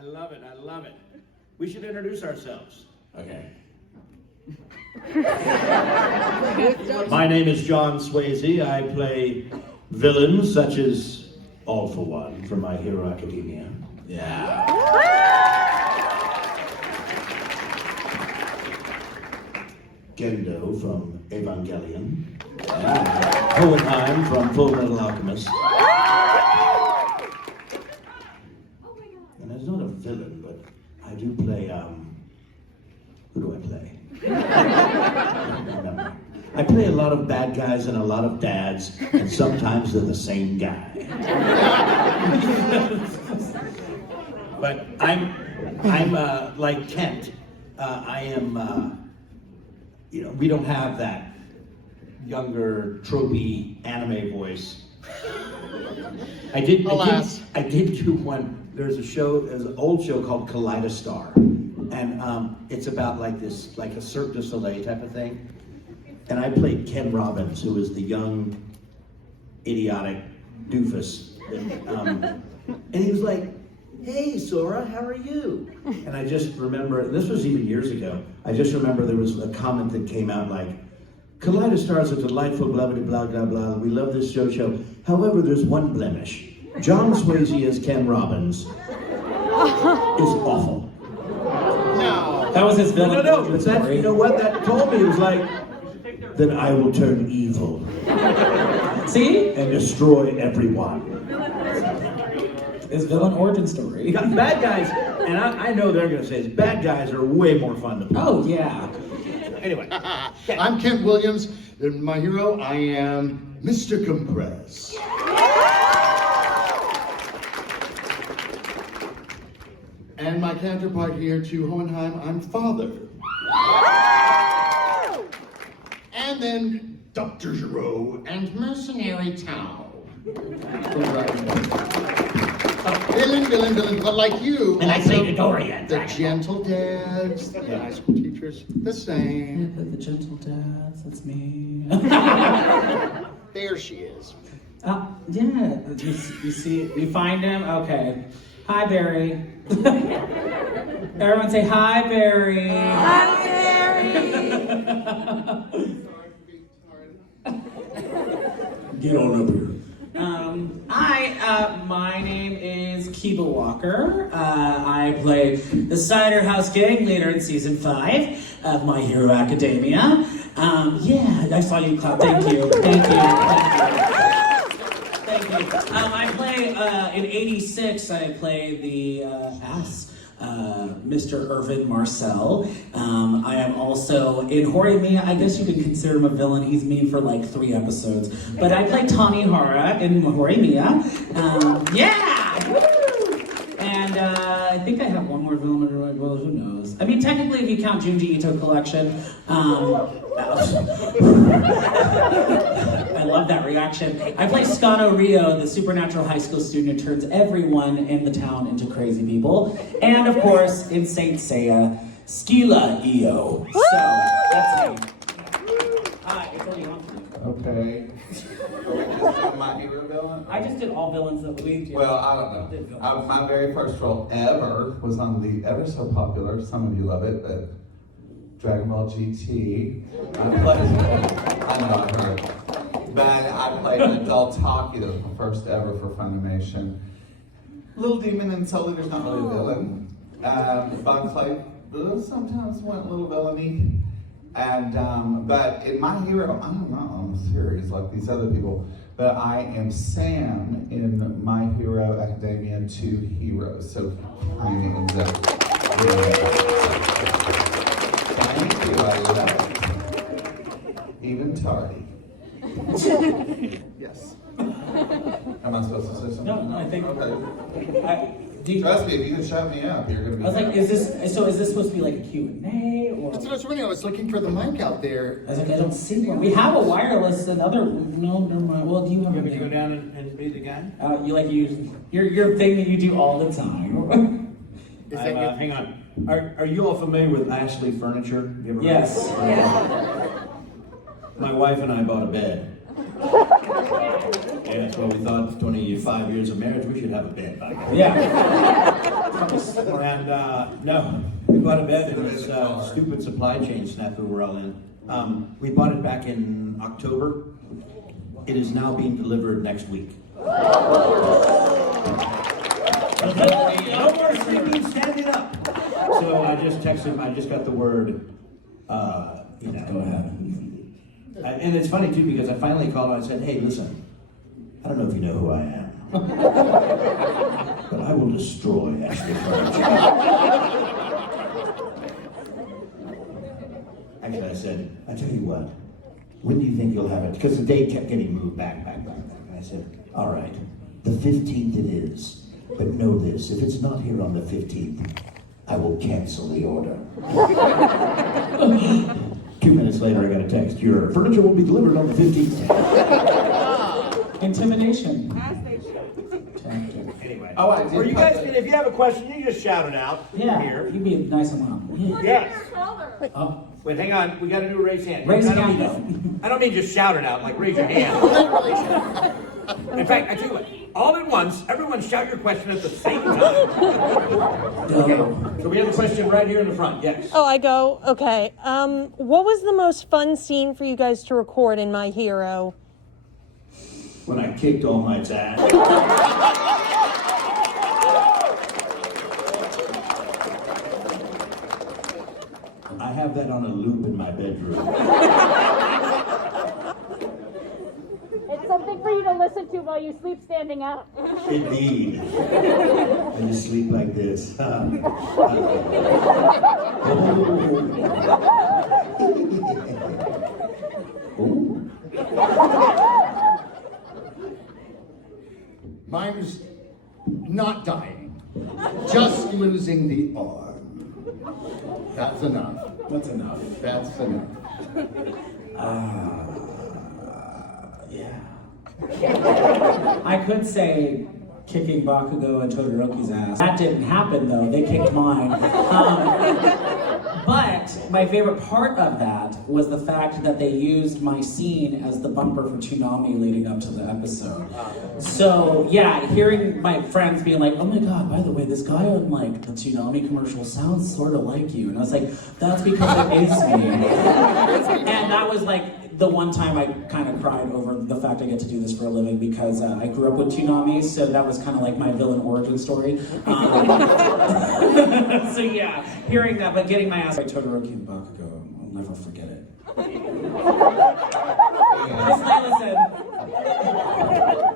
I love it. I love it. We should introduce ourselves. Okay. My name is John Swayze. I play villains such as All for One from My Hero Academia. Yeah. Gendo from Evangelion. Hohenheim from Full Metal Alchemist. And I'm not a villain, but I do play, who do I play? I play a lot of bad guys and a lot of dads, and sometimes they're the same guy. But I'm like Kent. I am, we don't have that younger, tropey anime voice. I did do one. There's a an old show called Kaleidostar, and it's about like a Cirque du Soleil type of thing. And I played Ken Robbins, who was the young, idiotic doofus. And he was like, "Hey, Sora, how are you?" And I just remember, this was even years ago, I just remember there was a comment that came out like, "Kaleidostar is a delightful blah, blah, blah, blah, blah. We love this show. However, there's one blemish. John Swayze as Ken Robbins is awful." No. That was his villain. No, but that's, you know what that told me? It was like, then I will turn evil. See? And destroy everyone. His villain origin story. You got bad guys, and I know they're going to say this, bad guys are way more fun to play. Oh, yeah. Anyway. I'm Kent Williams. In My Hero, I am Mr. Compress. And my counterpart here to Hohenheim, I'm Father. And then Dr. Giraud and Mercenary Tao. Villain, but like you. And I say the Dorian. The gentle dads, the high school teachers, the same. The gentle dads, that's me. There she is. Yeah, you see, you find him? Okay. Hi, Barry. Everyone say, hi, Barry. Hi, Barry. Get on up here. My name is Kiba Walker. I play the Cider House gang leader in season 5 of My Hero Academia. I saw you clap. Thank you. I play, in 86, I play the ass, Mr. Irvin Marcel. I am also in Horimiya. I guess you could consider him a villain. He's mean for like 3 episodes. But I play Tanihara in Horimiya. And I think I have one more villain. Well, who knows? I mean, technically, if you count Junji Ito Collection. I love that reaction. I play Scano Rio, the supernatural high school student who turns everyone in the town into crazy people. And of course, in Saint Seiya, Skila Io. So, that's me. It's already on for you. Okay. My hero villain? I just did all villains that we do. Well, I don't know. My very first role ever was on the ever so popular, some of you love it, but Dragon Ball GT. I know, I heard. But I played an adult Takio, the first ever for Funimation. Little demon and Sully, there's not really a villain. But Clay sometimes went a little villainy. And, but in My Hero, I'm not on the series like these other people, but I am Sam in My Hero Academia 2 Heroes, so kind of ends up. Thank you, I love it. Even tardy. Yes. Am I supposed to say something? No, I think. Okay. Trust me, if you can shut me up, you're gonna be. I was like, is this supposed to be like a Q&A or? That's what I was wondering. I was looking for the mic out there. I was like, I don't see one. We have a wireless, another, no, never mind. Well, do you have You a want me to go down and be the guy? your thing that you do all the time. Hang on. Are you all familiar with Ashley Furniture? You ever Yes. My wife and I bought a bed. Yeah, so we thought 25 years of marriage, we should have a bed by now. Yeah. And no, we bought a bed in this stupid supply chain snafu we're all in. We bought it back in October. It is now being delivered next week. No more sleeping standing up. So I just texted him, I just got the word, you know. Go ahead. And it's funny too, because I finally called and I said, hey, listen, I don't know if you know who I am, but I will destroy Ashley Furniture. Actually, I said, I tell you what, when do you think you'll have it? Because the date kept getting moved back. And I said, all right, the 15th it is. But know this, if it's not here on the 15th, I will cancel the order. 2 minutes later, I got a text, your furniture will be delivered on the 15th. Intimidation. Anyway. Oh, I did. Or you guys can, if you have a question, you just shout it out Yeah, here. you be nice and loud. Yes. Oh, Wait, hang on. We got to do a raise hand. raise I your don't hand mean though. I don't mean just shout it out, like raise your hand. In fact, I tell you what, all at once, everyone shout your question at the same time. Okay. So we have a question right here in the front. Yes. Oh, I go. Okay. What was the most fun scene for you guys to record in My Hero? When I kicked All Might's ass. I have that on a loop in my bedroom. It's something for you to listen to while you sleep standing up. Indeed. I just sleep like this. Mine's not dying, just losing the arm. That's enough. That's enough. That's enough. Yeah. I could say kicking Bakugo and Todoroki's ass. That didn't happen though, they kicked mine. But my favorite part of that was the fact that they used my scene as the bumper for Toonami leading up to the episode. So yeah, hearing my friends being like, oh my god, by the way, this guy on like the Toonami commercial sounds sort of like you. And I was like, that's because it is me. And that was like the one time I kind of cried over the fact I get to do this for a living because I grew up with Toonami, so that was kind of like my villain origin story. So yeah, hearing that, but getting my ass by Todoroki and Bakugo, I'll never forget it. Miss Lillison.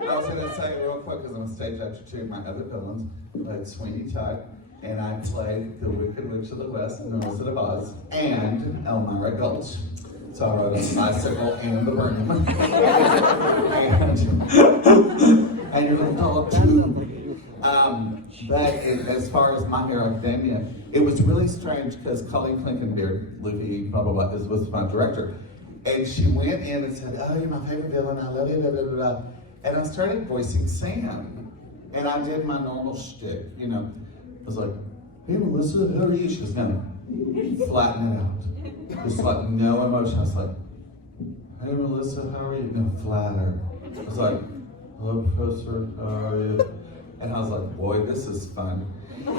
I was going to say real quick, because I'm a stage actor too, my other villains, played Sweeney Todd, and I played the Wicked Witch of the West and the Wizard of Oz, and Elmira Gulch. So I rode on the bicycle and the Burnham. and you're like, oh, too. But as far as My Hero Academia, it was really strange because Colleen Clinkenbeard, Luffy, blah, blah, blah, was my director. And she went in and said, oh, you're my favorite villain, I love you, blah, blah, blah, blah. And I started voicing Sam. And I did my normal shtick, you know. I was like, hey, Melissa, how are you? She goes, no, flatten it out. Just like no emotion. I was like, hey, Melissa, how are you? No, flatter. I was like, hello, Professor, how are you? And I was like, boy, this is fun. I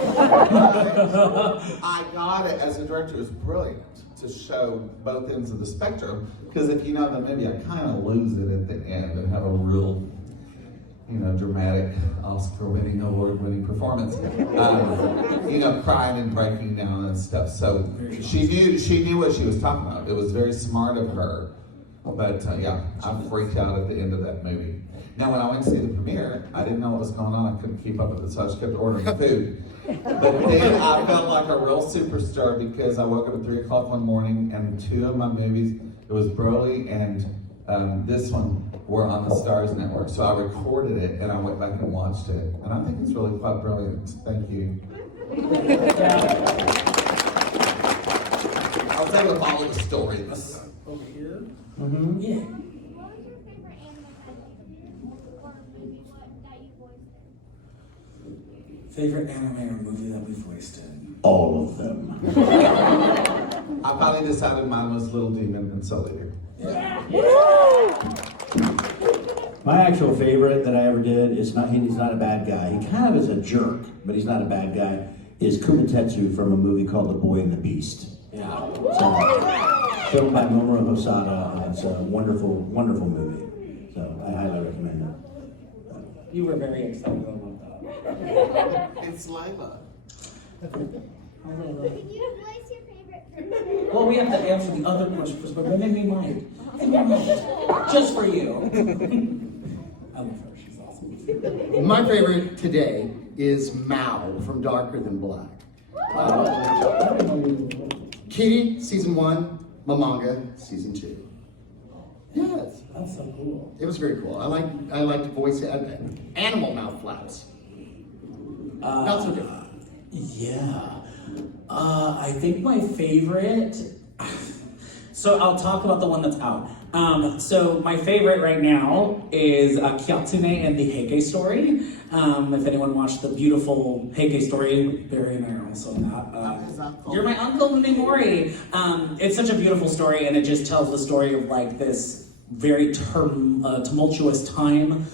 got it as a director. It was brilliant to show both ends of the spectrum. Because if you know the movie, I kind of lose it at the end and have a real, you know, dramatic Oscar-winning, award-winning performance. You know, crying and breaking down and stuff. So she knew what she was talking about. It was very smart of her. But yeah, I freaked out at the end of that movie. Now, when I went to see the premiere, I didn't know what was going on. I couldn't keep up with it, so I just kept ordering food. But then I felt like a real superstar because I woke up at 3 o'clock one morning and 2 of my movies, it was Broly and this one, were on the Stars Network. So I recorded it and I went back and watched it. And I think it's really quite brilliant. Thank you. I'll tell you the follow the story. Over here? Mm-hmm. Yeah. Favorite anime or movie that we voiced in? All of them. I finally decided mine was Little Demon and Solitaire. Yeah. My actual favorite that I ever did is he's not a bad guy. He kind of is a jerk, but he's not a bad guy. Is Kumatetsu from a movie called The Boy and the Beast. Yeah. So, filmed by Mamoru Hosoda, and it's a wonderful, wonderful movie. So I highly recommend it. You were very excited about that. It's Lila. Can you place your favorite? Well, we have to answer the other question first, but make me mine. Make me mine. Just for you. I love her. She's awesome. My favorite today is Mao from Darker Than Black. Kitty, season 1, Mamanga, season 2. Yes, That's so cool. it was very cool. I like to voice animal mouth flaps. Not so different. Yeah. I think my favorite. So I'll talk about the one that's out. So my favorite right now is Kyotsune and the Heike story. If anyone watched the beautiful Heike story, Barry and I are also in that. You're my uncle, Mimimori. It's such a beautiful story, and it just tells the story of like this very tumultuous time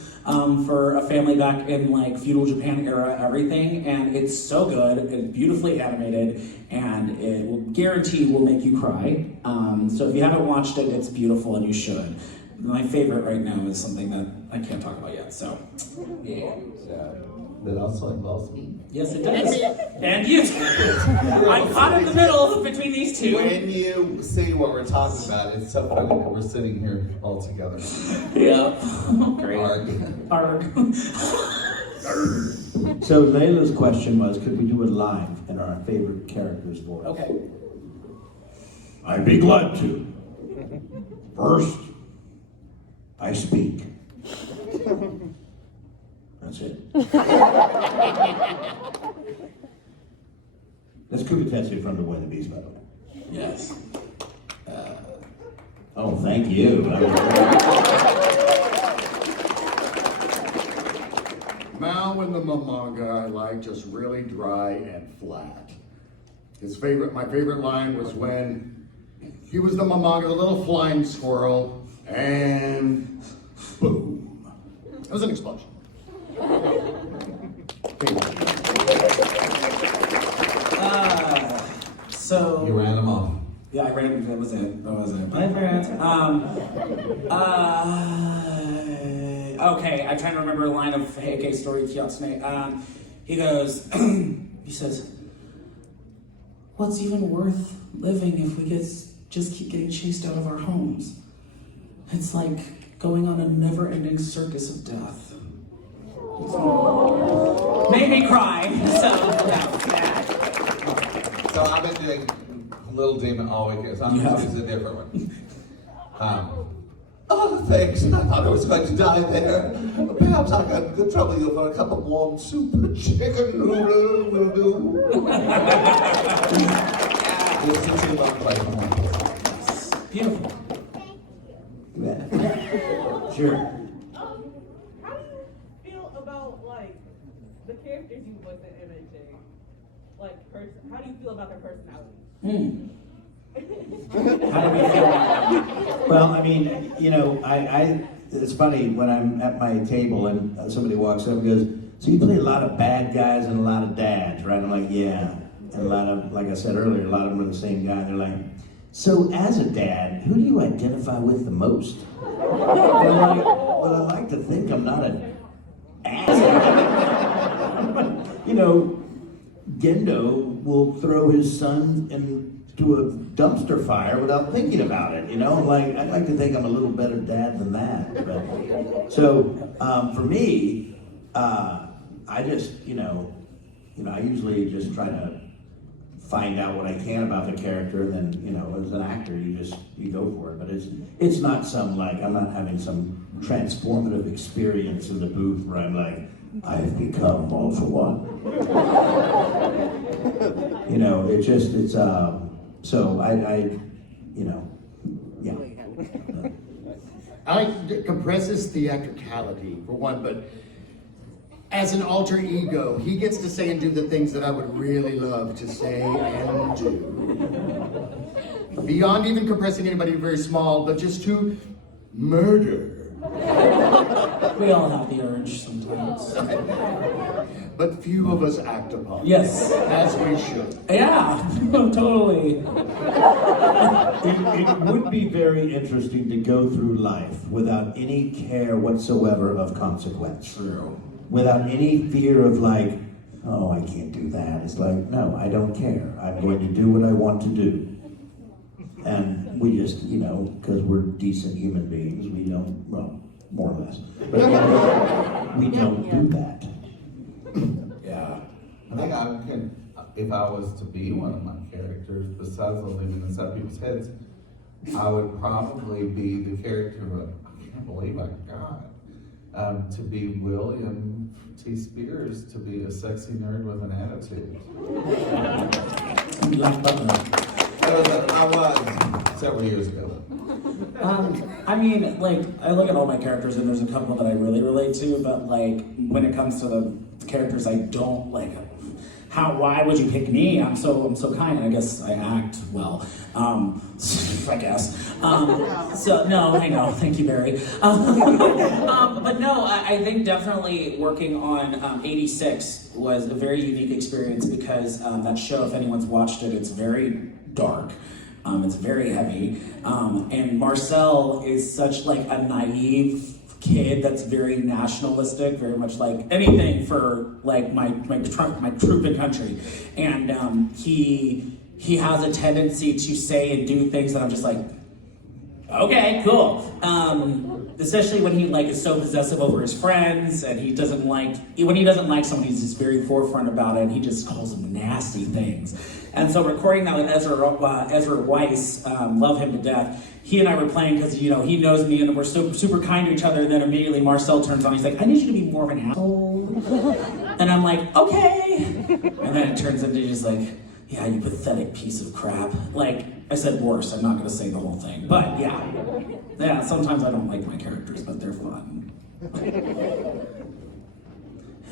for a family back in like feudal Japan era everything, and it's so good. It's beautifully animated, and it will guarantee will make you cry. So if you haven't watched it, it's beautiful and you should. My favorite right now is something that I can't talk about yet. So yeah. That also involves me. Yes, it does. And you. I'm caught in the middle between these two. When you see what we're talking about, it's so funny that we're sitting here all together. Yeah. Great. Arg. Arg. So Layla's question was, could we do it live in our favorite character's voice? Okay. I'd be glad to. First, I speak. That's it. That's Kumatetsu from The Boy and the Beast, by the way. Yes. Oh, thank you. Mao and the Mamanga I like just really dry and flat. My favorite line was when he was the Mamanga, the little flying squirrel, and boom. It was an explosion. So You ran them off. yeah, I ran. That was it. My favorite. Okay, I'm trying to remember a line of Heike story Kyotsune. He goes. He says, "What's even worth living if we just keep getting chased out of our homes? It's like going on a never-ending circus of death." Made me cry. So that was that. So I've been doing Little Demon all weekend, so I'm You going to have? choose a different one. Oh, thanks. I thought I was going to die there. Perhaps I could trouble you for a cup of warm soup. Chicken noodle will do. This is a long play. Beautiful. Sure. How do you feel about like the characters you voiced in MHA? Like, how do you feel about their personality? How do we feel about that? Well, I mean, you know, it's funny when I'm at my table and somebody walks up and goes, "So you play a lot of bad guys and a lot of dads, right?" I'm like, "Yeah." And a lot of, like I said earlier, a lot of them are the same guy. They're like, "So as a dad, who do you identify with the most?" And I'm like, "Well, I like to think I'm not an ass." You know, Gendo will throw his son into a dumpster fire without thinking about it, you know? Like, I'd like to think I'm a little better dad than that. But, so, for me, I just, I usually just try to find out what I can about the character, and then, as an actor, you go for it. But it's not I'm not having some transformative experience in the booth where I'm like, I've become all for one. So yeah. I like it compresses theatricality for one, but as an alter ego, he gets to say and do the things that I would really love to say and do. Beyond even compressing anybody very small, but just to murder. We all have the urge sometimes. But few of us act upon it. Yes. As we should. Yeah, totally. It would be very interesting to go through life without any care whatsoever of consequence. True. Without any fear of like, oh, I can't do that. It's like, no, I don't care. I'm going to do what I want to do. And we just, you know, because we're decent human beings, we don't, well, more or less. But we don't do that. Yeah. I think I can, if I was to be one of my characters, besides living inside people's heads, I would probably be the character of, I can't believe I got, to be William T. Spears, to be a sexy nerd with an attitude. I was several years ago. I mean, like, I look at all my characters and there's a couple that I really relate to, but like, when it comes to the characters I don't like, why would you pick me? I'm so kind. I guess I act well. I guess. So no, I know. Thank you, Barry. But no, I think definitely working on 86 was a very unique experience because that show, if anyone's watched it, it's very dark. It's very heavy. And Marcel is such like a naive kid that's very nationalistic, very much like anything for like my troop and country. And he has a tendency to say and do things that I'm just like, okay, cool. Especially when he like is so possessive over his friends, and he doesn't like when he doesn't like someone, he's just very forefront about it. And he just calls them nasty things. And so recording that with Ezra Weiss, love him to death. He and I were playing because he knows me and we're so super kind to each other. And then immediately Marcel turns on. He's like, I need you to be more of an asshole. And I'm like, okay. And then it turns into just like, yeah, you pathetic piece of crap. Like, I said worse, I'm not gonna say the whole thing, but yeah. Yeah, sometimes I don't like my characters, but they're fun.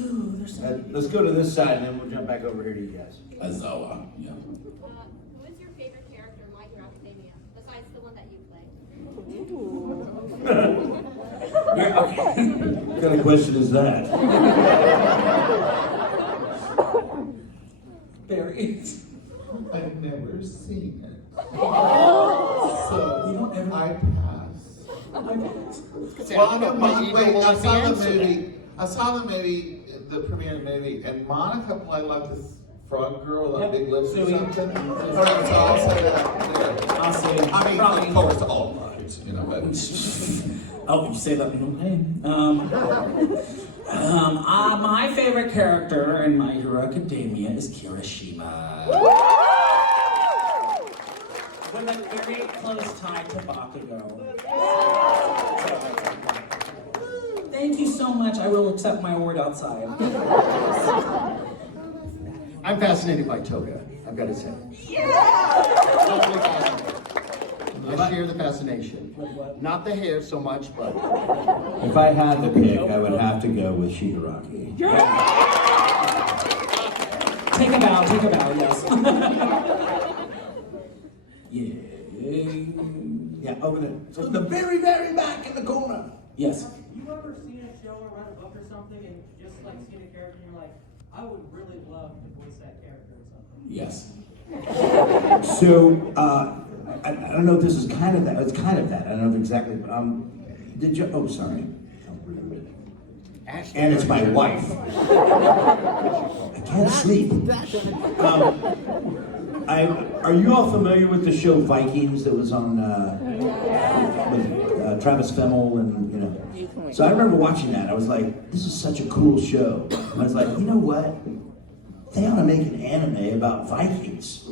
Ooh, Let's go to this side and then we'll jump back over here to you guys. Azoa, yeah. Who is your favorite character in My Hero Academia, besides the one that you play? Okay. What kind of question is that? Barry. I've never seen it. So You don't ever... I pass. I saw the movie, the premiere movie, and Monica played like this frog girl with like big lips or something. I'll say it. I mean, of course, all rights, but. Oh, you say that? Okay. My favorite character in My Hero Academia is Kirishima. With a very close tie to Bakugo. Thank you so much. I will accept my award outside. I'm fascinated by Toga, I've got to say. Totally fascinated. I share the fascination. Not the hair so much, but... If I had to pick, I would have to go with Shigaraki. Take a bow, yes. Yeah, over there. So the very, very back in the corner. Yes. You ever seen a show or read a book or something and just like seen a character and you're like, I would really love to voice that character or something? Yes. So, I don't know if this is kind of that. It's kind of that. I don't know if exactly. Did you? Oh, sorry. And it's my wife. I can't sleep. Are you all familiar with the show Vikings that was on with Travis Fimmel and So I remember watching that. I was like, this is such a cool show. And I was like, you know what? They ought to make an anime about Vikings.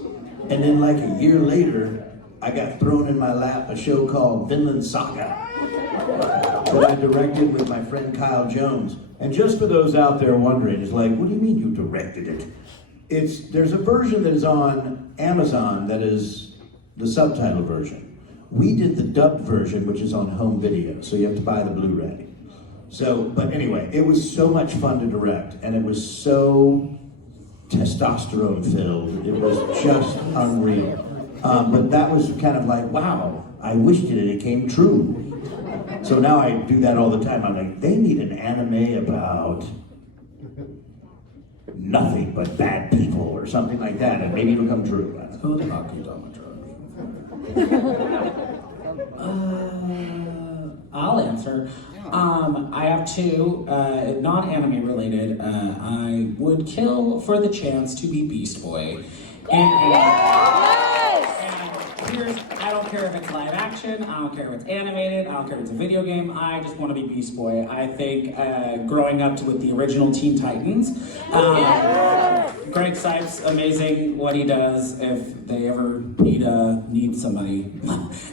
And then like a year later, I got thrown in my lap a show called Vinland Saga that I directed with my friend Kyle Jones. And just for those out there wondering, it's like, what do you mean you directed it? There's a version that is on Amazon that is the subtitle version. We did the dubbed version, which is on home video, so you have to buy the Blu-ray. But anyway, it was so much fun to direct, and it was so testosterone filled. It was just unreal. But that was kind of like, wow, I wished it came true. So now I do that all the time. I'm like, they need an anime about nothing but bad people or something like that, and maybe it'll come true. Who the fuck you talking about? I'll answer. I have two, not anime related. I would kill for the chance to be Beast Boy. And here's, I don't care if it's live action, I don't care if it's animated, I don't care if it's a video game, I just want to be Beast Boy. I think growing up with the original Teen Titans, Greg Sipes, amazing what he does if they ever need somebody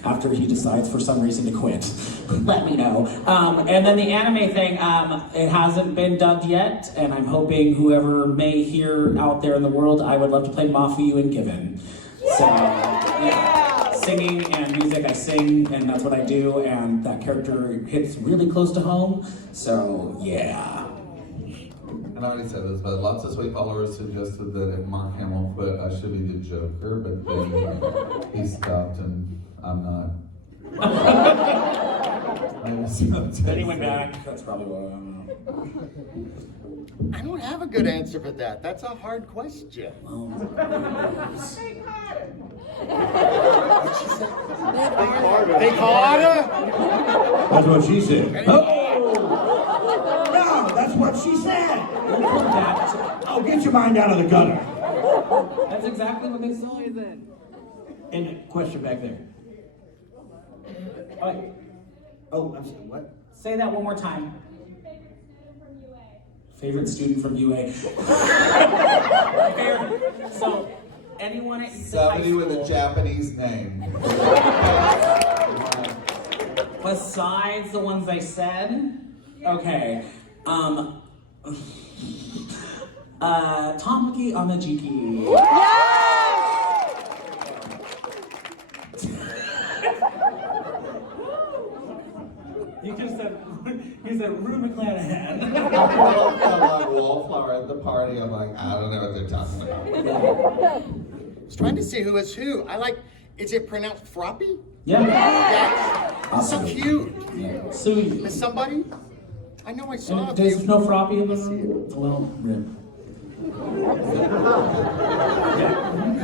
after he decides for some reason to quit. Let me know. And then the anime thing, it hasn't been dubbed yet, and I'm hoping whoever may hear out there in the world, I would love to play Mafu and Given. So, yeah, singing and music, I sing, and that's what I do, and that character hits really close to home, so yeah. And I already said this, but lots of sweet followers suggested that if Mark Hamill quit, I should be the Joker, but then he stopped, and I'm not. Then he went back, that's probably why I'm I don't have a good answer for that. That's a hard question. They caught her? That's what she said. Oh! No, that's what she said! Oh, get your mind out of the gutter. That's exactly what they saw you then. And question back there. Oh, I'm sorry, what? Say that one more time. Favorite student from UA. So, anyone at Somebody with a Japanese name. Besides the ones I said? Okay. Tamaki Amajiki. You just said, you said Rue McClanahan. Wallflower at the party. I'm like, I don't know what they're talking about. I was trying to see who is who. Is it pronounced Froppy? Yeah. Yes. So cute. Yeah. Sui. Is somebody? I know I saw it. There's no Froppy in the room? It's a little rib.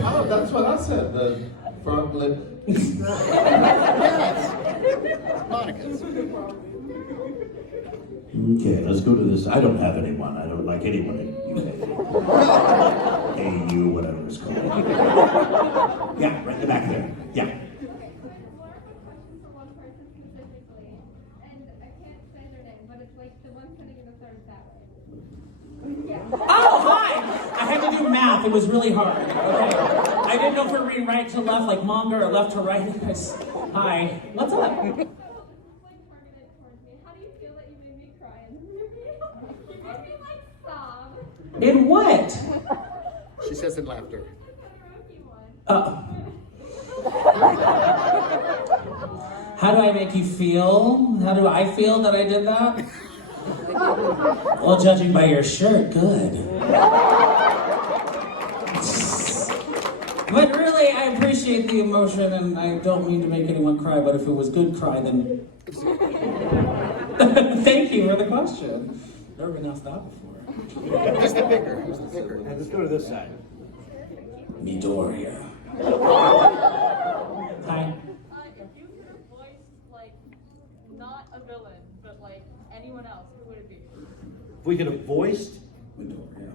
Oh, that's what I said. The frog lip. Yes. Monica's. Okay, let's go to this. I don't have anyone. I don't like anyone in AU, whatever it's called. Yeah, right in the back there. Yeah. Okay, so I have one question for one person specifically, and I can't say their name, but it's like the one sitting in the third tower. Oh, hi! I had to do math. It was really hard. Okay. I didn't know if we were reading right to left like manga or left to right. Hi. What's up? Targeted towards me. How do you feel that you made me cry in the movie? You made me like sob. In what? She says in laughter. How do I make you feel? How do I feel that I did that? Well, judging by your shirt, good. But really, I appreciate the emotion, and I don't mean to make anyone cry, but if it was good cry, then... Thank you for the question. Never been asked that before. Who's the picker? Who's the picker? Let's go to this side. Midoriya. Hi. If you could have voiced, like, not a villain, but, like, anyone else, who would it be? If we could have voiced. Midoriya.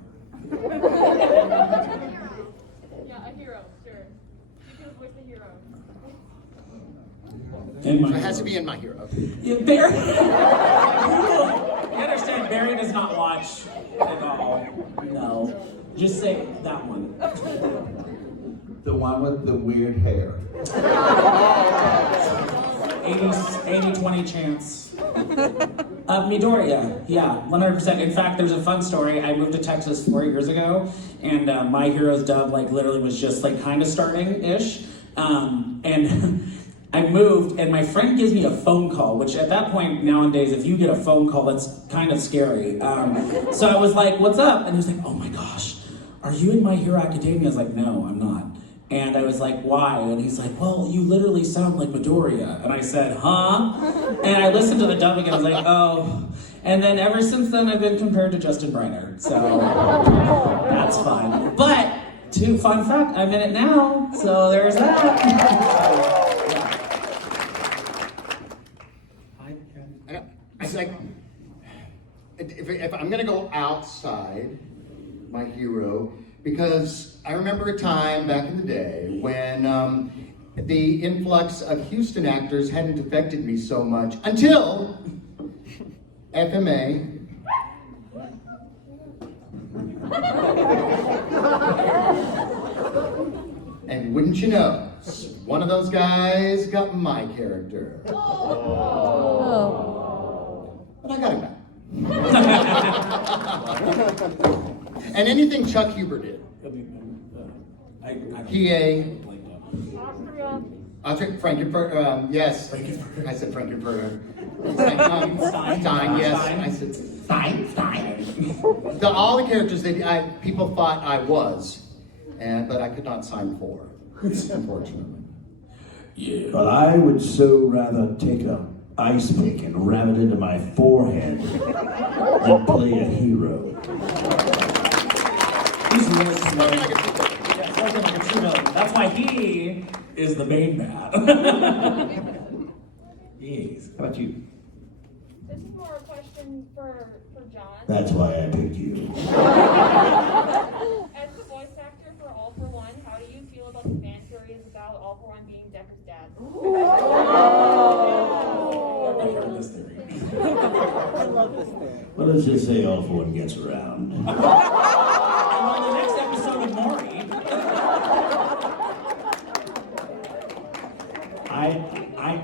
Yeah, a hero, sure. You could have voiced a hero. In my It has to be in my hero. Yeah, Barry. You understand, Barry does not watch at all. No. Just say that one. The one with the weird hair. 80-20 chance. Midoriya, yeah, 100%. In fact, there's a fun story. I moved to Texas 4 years ago, and My Hero's dub, like, literally was just, like, kind of starting-ish. And I moved, and my friend gives me a phone call, which at that point nowadays, if you get a phone call, that's kind of scary. So I was like, what's up? And he was like, oh my gosh, are you in My Hero Academia? I was like, no, I'm not. And I was like, why? And he's like, well, you literally sound like Midoriya. And I said, huh? And I listened to the dubbing and I was like, oh. And then ever since then, I've been compared to Justin Briner. So that's fine. But, fun fact, I'm in it now. So there's that. I like, if I'm gonna go outside my hero, because I remember a time back in the day when the influx of Houston actors hadn't affected me so much until FMA. And wouldn't you know, one of those guys got my character. But I got him back. And anything Chuck Huber did. Frankenfurter, yes. I said Frankenfurter. Stein, yes. I said Stein. All the characters that people thought I was, but I could not sign for, unfortunately. Yeah. But I would so rather take a ice pick and ram it into my forehead than play a hero. He's really smart. Yeah, like a true villain. That's why he is the main bad. Yes. How about you? This is more a question for John. That's why I picked you. As the voice actor for All for One, how do you feel about the fan theories about All for One being Decker's dad? I love this theory. Well, let's just say All for One gets around. And on the next episode of Maury.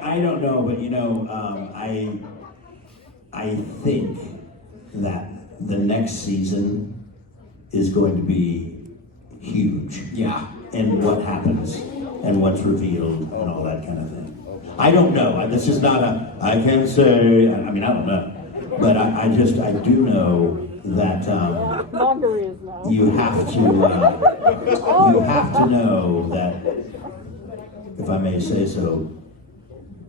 I don't know, but I think that the next season is going to be huge. Yeah. And what happens and what's revealed and all that kind of thing. I don't know. This is not I can't say, I don't know. But I do know that you have to know that, if I may say so,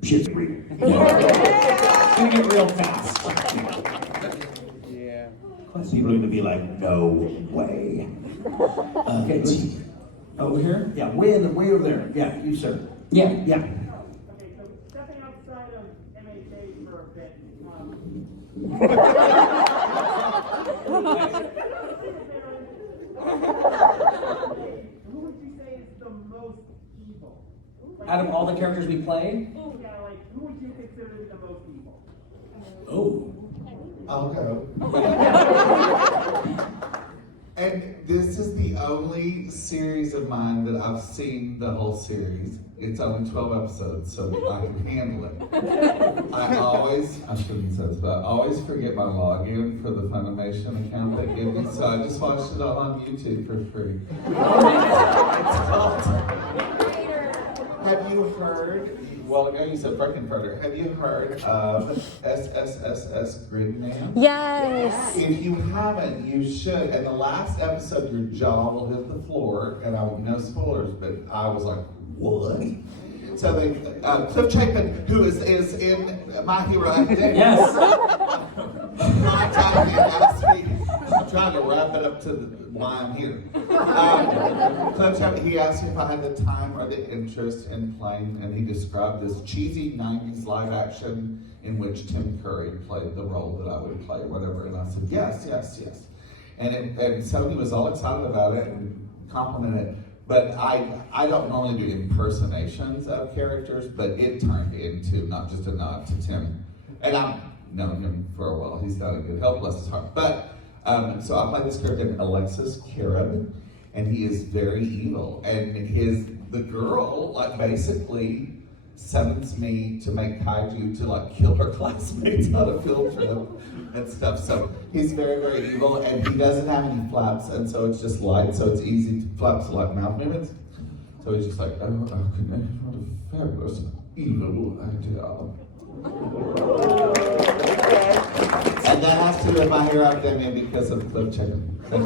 shit's real. It's gonna get real fast. Yeah. People are gonna be like, no way. Okay, over here? Yeah, way over there. Yeah, you sir. Yeah. Yeah. Okay, so stepping outside of MHA for a bit. Who would you say is the most evil? Out of all the characters we play? Yeah, like who would you consider to be the most evil? Oh. I'll go. And this is the only series of mine that I've seen the whole series. It's only 12 episodes, so I can handle it. I shouldn't say this, but I always forget my login for the Funimation account they give me, so I just watched it all on YouTube for free. Have you heard, well, ago you said Frankenfurter, have you heard of SSSS Gridman? Yes. If you haven't, you should. And the last episode, your jaw will hit the floor, and no spoilers, but I was like, what? So they, Cliff Chapin, who is in My Hero Academia. Yes. My time he asked me, I'm trying to wrap it up to why I'm here. Cliff Chapin, he asked me if I had the time or the interest in playing, and he described this cheesy 90s live action in which Tim Curry played the role that I would play, whatever. And I said, yes. And so he was all excited about it and complimented it. But I don't normally do impersonations of characters, but it turned into not just a nod to Tim. And I've known him for a while. He's done a good help, bless his heart. But, so I play this character named Alexis Carib, and he is very evil. And the girl, basically summons me to make kaiju to, kill her classmates on a field trip and stuff. So he's very, very evil, and he doesn't have any flaps, and so it's just light, so it's easy to flaps like mouth movements. So he's just like, oh, what a fabulous evil idea. And that has to do with My Hero Academia because of Cliff Chapin. And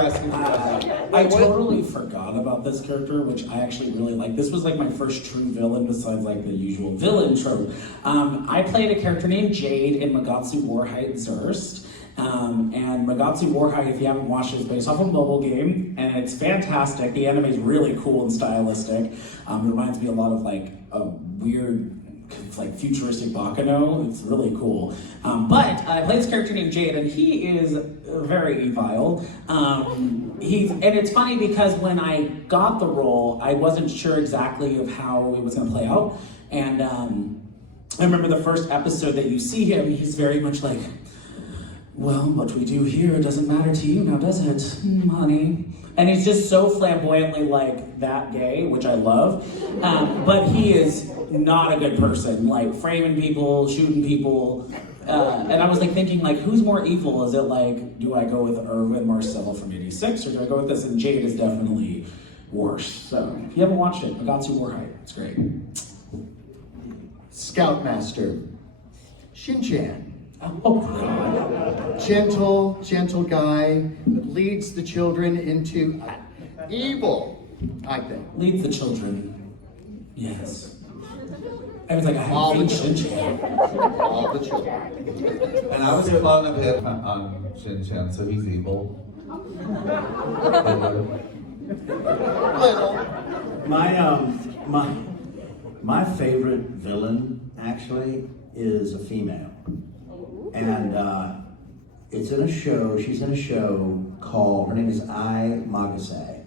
asking for that. I totally forgot about this character, which I actually really like. This was like my first true villain besides like the usual villain trope. I played a character named Jade in Magatsu Warhide Zurst. And Magatsu Warhide, if you haven't watched it, is based off a mobile game, and it's fantastic. The anime is really cool and stylistic. It reminds me a lot of like a weird, like futuristic Bakano. It's really cool. But I play this character named Jade, and he is very evil. And it's funny because when I got the role, I wasn't sure exactly of how it was going to play out. And I remember the first episode that you see him, he's very much like, well, what we do here doesn't matter to you now, does it, honey? And he's just so flamboyantly like that gay, which I love. But he is not a good person, like framing people, shooting people. And I was like thinking, like, who's more evil? Is it like, do I go with Irvin Marcel from '86, or do I go with this? And Jade is definitely worse. So if you haven't watched it, Magatsu Warhide, it's great. Scoutmaster, Shin-chan. Oh, Gentle guy that leads the children into evil, I think. leads the children. Yes. I was like, I All the haven't seen Shin-chan. All the children. And I was clone of him on Shin-chan, so he's evil. Little. My favorite villain actually is a female. And it's in a show, she's in a show called, her name is Ai Magase,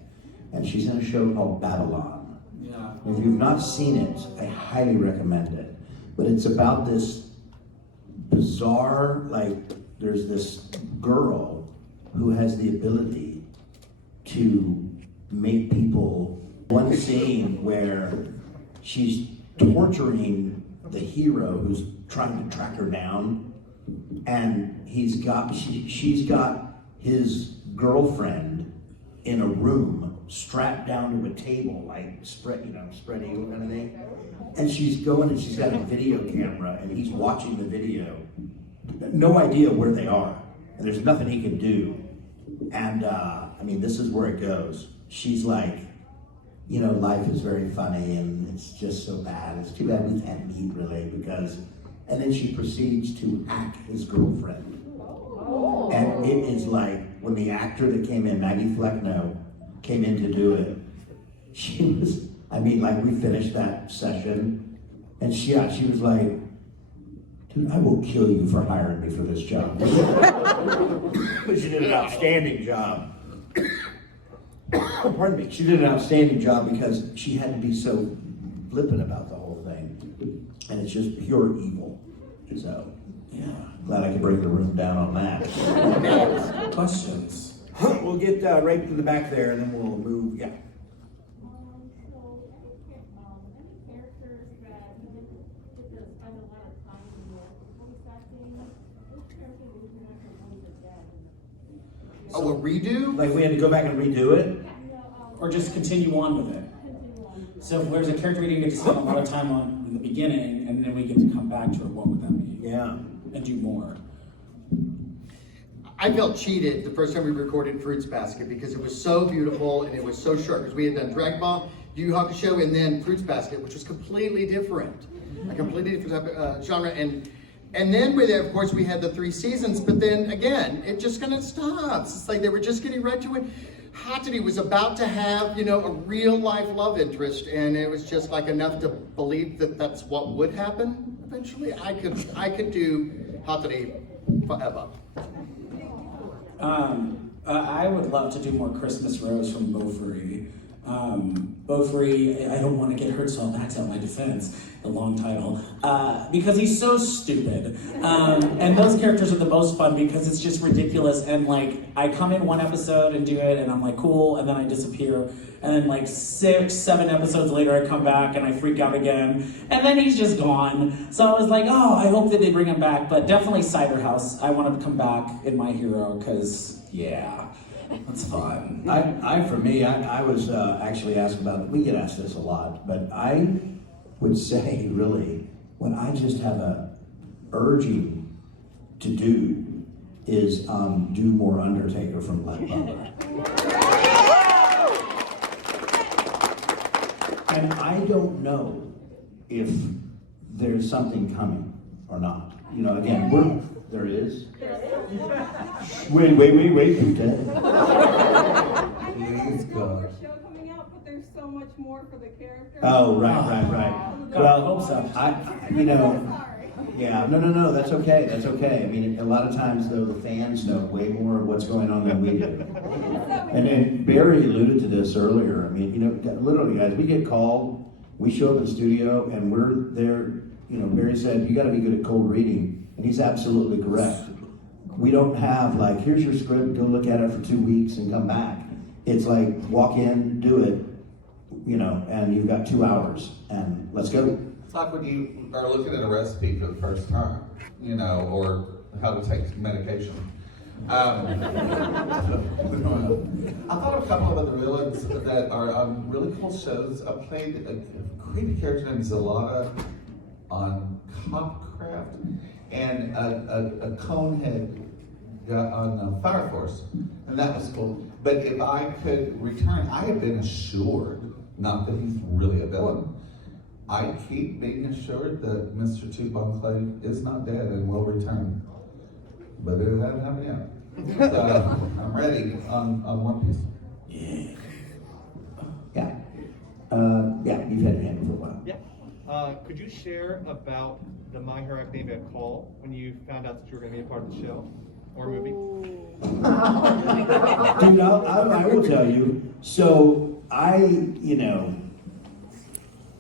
and she's in a show called Babylon. Yeah. If you've not seen it, I highly recommend it. But it's about this bizarre, like, there's this girl who has the ability to make people, one scene where she's torturing the hero who's trying to track her down, and she's got his girlfriend in a room strapped down to a table, like spread eagle kind of thing. And she's going and she's got a video camera and he's watching the video. No idea where they are. And there's nothing he can do. And I mean, this is where it goes. She's like, you know, life is very funny and it's just so bad. It's too bad we can't meet really because, and then she proceeds to hack his girlfriend. And it is like, when the actor that came in, Maggie Flecknoe, came in to do it, she was, I mean, like we finished that session and she was like, dude, I will kill you for hiring me for this job. But she did an outstanding job. Pardon me. She did an outstanding job because she had to be so flippant about the whole thing. And it's just pure evil. So, yeah, glad I could bring the room down on that. Questions? We'll get right to the back there and then we'll move, yeah. So, any characters that you didn't get to spend a lot of time with voice acting, which character would you like to voice again? Oh, a redo? Like we had to go back and redo it? Or just continue on with it? So if there's a character we didn't get to spend a lot of time on in the beginning, and then we get to come back to it, what would that be? Yeah. And do more? I felt cheated the first time we recorded Fruits Basket because it was so beautiful and it was so short. Because we had done Dragon Ball, Yu Yu Hakusho, and then Fruits Basket, which was completely different. A completely different type of genre. And then with it, of course, we had the 3 seasons, but then again, it just kind of stops. It's like they were just getting right to it. Hattori was about to have, you know, a real life love interest, and it was just like enough to believe that that's what would happen eventually. I could do Hattori forever. I would love to do more Christmas Rose from Beaufry. Beaufry, I don't want to get hurt, so I'll back out my defense, the long title, because he's so stupid. And those characters are the most fun because it's just ridiculous. And like, I come in one episode and do it, and I'm like, cool, and then I disappear. And then like 6, 7 episodes later, I come back and I freak out again. And then he's just gone. So I was like, oh, I hope that they bring him back. But definitely Cider House. I want him to come back in My Hero, because, yeah. That's fun. For me, I was actually asked about it. We get asked this a lot, but I would say, really, what I just have a urging to do is do more Undertaker from Black Butler. don't know if there's something coming or not. You know, again, there is. Wait, Peter. Please God. Show coming out, but there's so much more for the character. Oh, right. God, hope so. Yeah, no, that's okay. I mean, a lot of times, though, the fans know way more of what's going on than we do. And then Barry alluded to this earlier. I mean, you know, literally, guys, we get called, we show up in studio, and we're there. You know, Barry said, you got to be good at cold reading, and he's absolutely correct. We don't have, like, here's your script, go look at it for 2 weeks and come back. It's like, walk in, do it, you know, and you've got 2 hours, and let's go. It's like when you are looking at a recipe for the first time, you know, or how to take medication. I thought of a couple of other villains that are on really cool shows. I played a creepy character named Zalata on Copcraft, and a conehead got on Fire Force, and that was cool. But if I could return, I have been assured, not that he's really a villain, I keep being assured that Mr. Two Bone Clay is not dead and will return. But it hasn't happened yet. So I'm ready on One Piece. Yeah. Yeah, you've had your hand for a while. Yeah. Could you share about the My Hero Academia call when you found out that you were going to be a part of the show or movie? Dude, I will tell you. So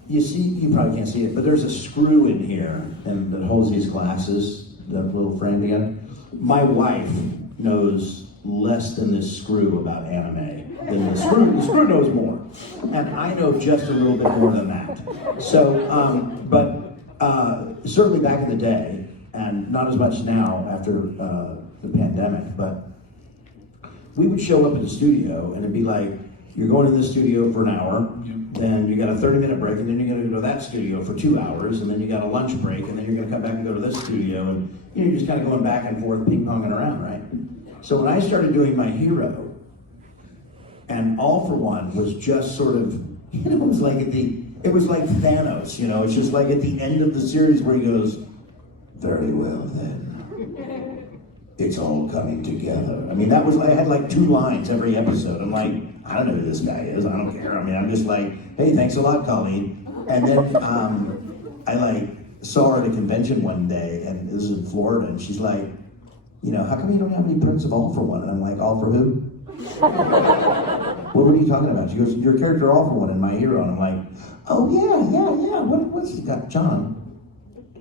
you see, you probably can't see it, but there's a screw in here and that holds these glasses, the little frame again. My wife knows less than this screw about anime. The screw knows more. And I know just a little bit more than that. So, certainly back in the day, and not as much now after the pandemic, but we would show up at the studio and it'd be like, you're going to this studio for an hour, then you got a 30-minute break, and then you're gonna go to that studio for 2 hours, and then you got a lunch break, and then you're gonna come back and go to this studio, and you're just kind of going back and forth, ping-ponging around, right? So when I started doing My Hero, and All for One was just sort of, it was like Thanos, it's just like at the end of the series where he goes, very well then, it's all coming together. I mean, that was, I had like 2 lines every episode. I'm like, I don't know who this guy is, I don't care. I mean, I'm just like, hey, thanks a lot, Colleen. And then I saw her at a convention one day, and this is in Florida, and she's like, how come you don't have any prints of All for One? And I'm like, all for who? What were you talking about? She goes, your character All for One in My Hero. And I'm like, oh yeah. What's he got? John,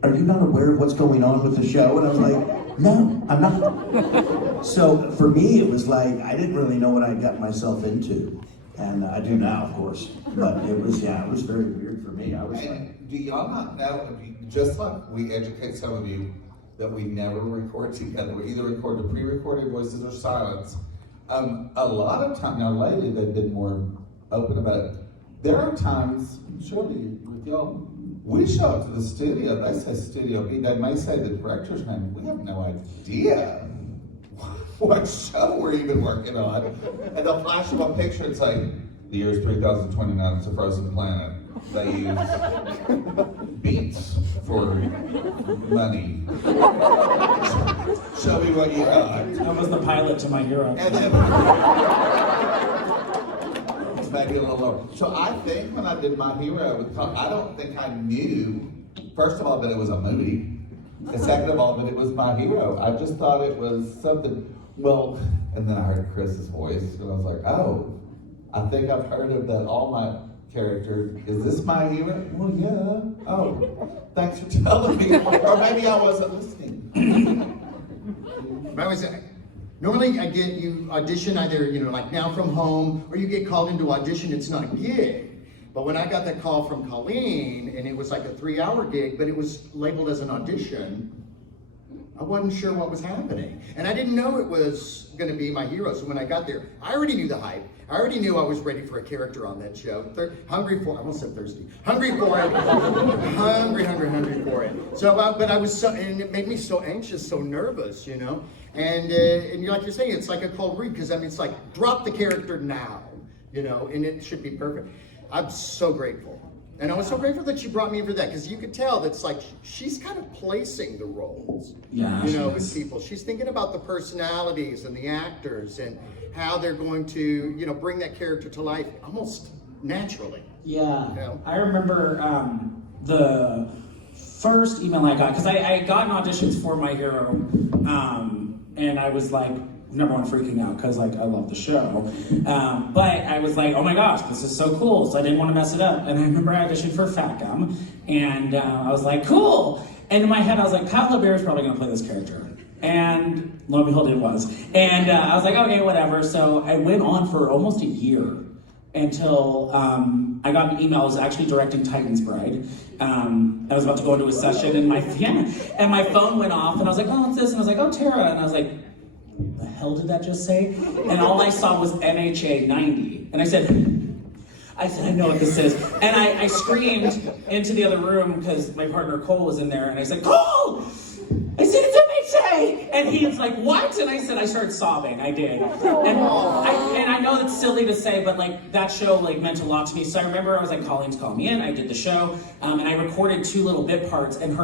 are you not aware of what's going on with the show? And I was like, no, I'm not. So for me, it was like, I didn't really know what I got myself into. And I do now, of course. But it was very weird for me. I was like, do y'all not know, just like we educate some of you, that we never record together. We either record the pre-recorded voices or silence. A lot of times, now lately they've been more open about it. There are times, surely with y'all, we show up to the studio, they say Studio B, they may say the director's name, we have no idea what show we're even working on. And they'll flash them a picture and say, the year is 3029, it's a frozen planet. They use beats for money. Show me what you got. That was the pilot to My Hero. And then, maybe a little lower. So I think when I did My Hero, I don't think I knew, first of all, that it was a movie. And second of all, that it was My Hero. I just thought it was something, and then I heard Chris's voice, and I was like, oh, I think I've heard of that All Might character. Is this My Hero? Well, yeah. Oh, thanks for telling me. Or maybe I wasn't listening. Normally I get you audition either, like Now From Home, or you get called into audition, it's not a gig. But when I got that call from Colleen, and it was like a 3-hour gig, but it was labeled as an audition, I wasn't sure what was happening. And I didn't know it was gonna be My Hero, so when I got there, I already knew the hype. I already knew I was ready for a character on that show. Hungry for it. Hungry for it. So, but I was and it made me so anxious, so nervous, And like you're saying, it's like a cold read, because it's like, drop the character now, and it should be perfect. I'm so grateful. And I was so grateful that she brought me in for that, because you could tell that's like, she's kind of placing the roles, Yeah, you know, she with is. people. She's thinking about the personalities and the actors and how they're going to, you know, bring that character to life almost naturally. Yeah, Yeah. I remember the first email I got, because I had gotten auditions for My Hero, and I was like, number one, freaking out, because like I love the show, but I was like, oh my gosh, this is so cool, so I didn't want to mess it up, and I remember I auditioned for Fat Gum, and I was like, cool, and in my head I was like, Pat LeBear is probably going to play this character, and lo and behold, it was, and I was like, okay, whatever, so I went on for almost a year, until I got an email. I was actually directing Titan's Bride. I was about to go into a session, and my phone went off, and I was like, oh, what's this? And I was like, oh, Tara, and I was like, the hell did that just say? And all I saw was MHA 90, and I said, I know what this is, and I screamed into the other room because my partner Cole was in there, and I said, Cole! I said, it's MHA! And he was like, what? And I said, I started sobbing. I did. And I know it's silly to say, but like that show like meant a lot to me. So I remember I was like, Colleen's calling me in. I did the show, and I recorded 2 little bit parts. And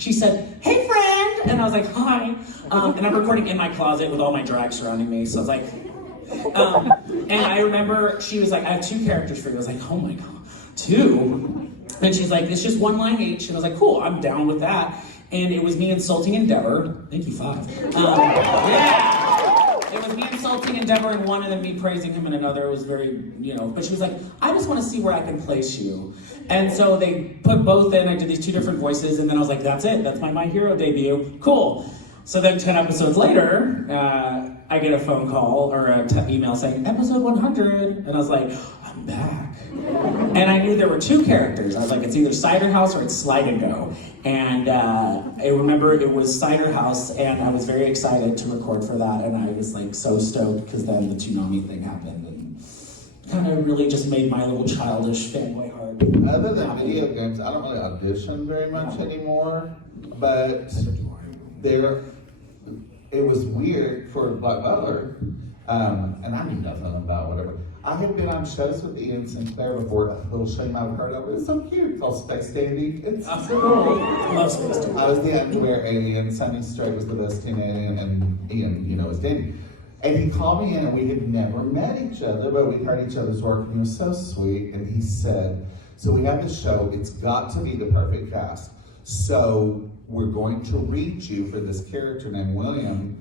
she said, hey friend! And I was like, hi. And I'm recording in my closet with all my drag surrounding me. So I was like, and I remember she was like, I have 2 characters for you. I was like, oh my God, 2? And she's like, it's just 1 line each. And I was like, cool, I'm down with that. And it was me insulting Endeavor. Thank you, 5. Yeah! It was me insulting Endeavor in one, and then me praising him in another. It was very, you know, but she was like, I just want to see where I can place you. And so they put both in. I did these 2 different voices, and then I was like, that's it. That's my Hero debut. Cool. So then 10 episodes later, I get a phone call or an email saying, episode 100. And I was like, I'm back. And I knew there were 2 characters. I was like, it's either Cider House or it's Slide and Go. And I remember it was Cider House, and I was very excited to record for that. And I was like so stoked because then the Toonami thing happened and kind of really just made my little childish fanboy heart. Other than video games, I don't really audition very much anymore, but it was weird for Black Butler, and I knew nothing about whatever. I had been on shows with Ian Sinclair before, a little show you might have heard of. It was so cute, called Space Dandy. It's so cool. I was the underwear alien, Sunny Strait was the Westin alien, and Ian, you know, was Dandy. And he called me in, and we had never met each other, but we heard each other's work, and he was so sweet. And he said, so we have this show, it's got to be the perfect cast. So we're going to read you for this character named William,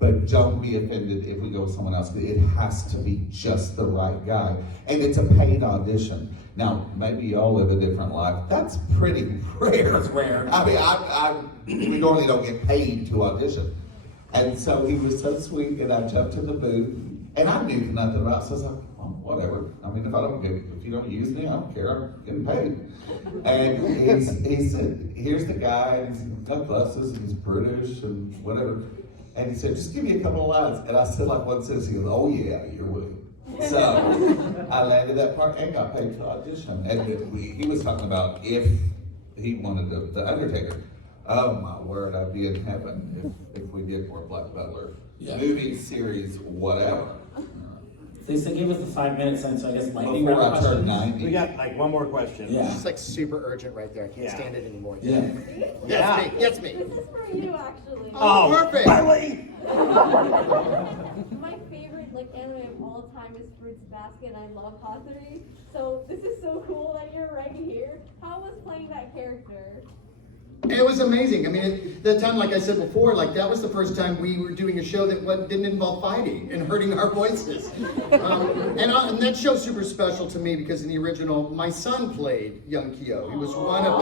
but don't be offended if we go with someone else. It has to be just the right guy. And it's a paid audition. Now, maybe y'all live a different life. That's pretty rare. That's rare. I mean, we normally don't get paid to audition. And so he was so sweet, and I jumped in the booth, and I knew nothing about it, so I was like, well, whatever. I mean, if you don't use me, I don't care, I'm getting paid. And he said, here's the guy, and he's got glasses, and he's British, and whatever. And he said, just give me a couple of lines. And I said like one sentence, he goes, oh yeah, you're William. So I landed that part and got paid to audition. And he was talking about if he wanted the Undertaker. Oh my word, I'd be in heaven if we did more Black Butler. Yeah. Movie, series, whatever. They said give us the 5 minutes, and so I guess lightning Before round I turned questions. 90. We got like one more question. Yeah. It's like super urgent right there. I can't Yeah. stand it anymore. Yeah. Yes, me. Yes, me. This is for you, actually. Oh, perfect. Really? My favorite like anime of all time is Fruits Basket. I love Hatori. So this is so cool that you're right here. How was playing that character? It was amazing. I mean, at that time, like I said before, like that was the first time we were doing a show that didn't involve fighting and hurting our voices. And that show's super special to me because in the original, my son played young Kyo. He was one of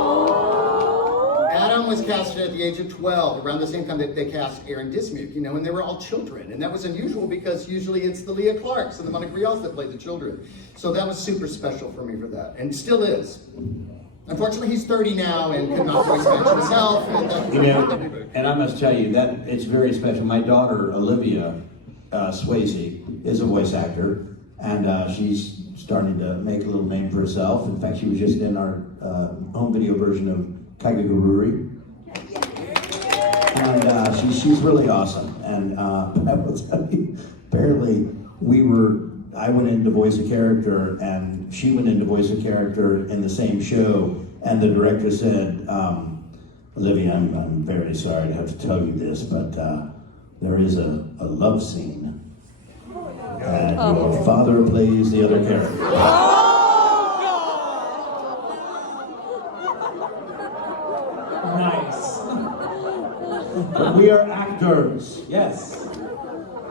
them. Adam was casted at the age of 12, around the same time that they cast Aaron Dismuke, you know, and they were all children. And that was unusual because usually it's the Leah Clarks and the Monica Rios that played the children. So that was super special for me for that, and still is. Unfortunately, he's 30 now and cannot voice match himself. You know, and I must tell you that it's very special. My daughter, Olivia Swasey, is a voice actor, and she's starting to make a little name for herself. In fact, she was just in our home video version of Kaigagururi. And she's really awesome. And I will tell you, apparently we were I went in to voice a character, and she went in to voice a character in the same show, and the director said, Olivia, I'm very sorry to have to tell you this, but there is a love scene, and your father plays the other character. Nice. But we are actors. Yes.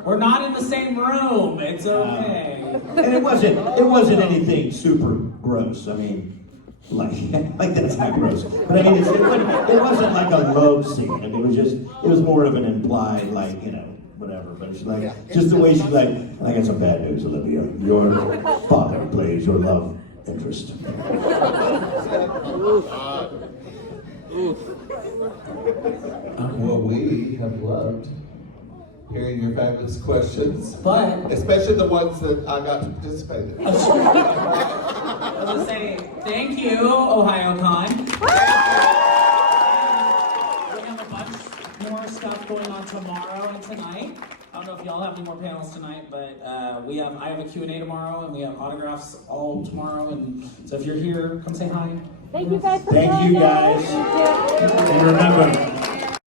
We're not in the same room. It's okay. And it wasn't anything super gross. I mean, like that's not gross. But I mean, it wasn't like a love scene. I mean, it was more of an implied, like, you know, whatever. But it's like, just the way she's like, I got some bad news, Olivia. Your father plays your love interest. Well, we have loved hearing your fabulous questions, But especially the ones that I got to participate in. I was gonna say thank you, Ohayocon. We have a bunch more stuff going on tomorrow and tonight. I don't know if y'all have any more panels tonight, but I have a Q&A tomorrow, and we have autographs all tomorrow. And so if you're here, come say hi. Thank you guys for Thank you playing. guys. Thank you. And remember,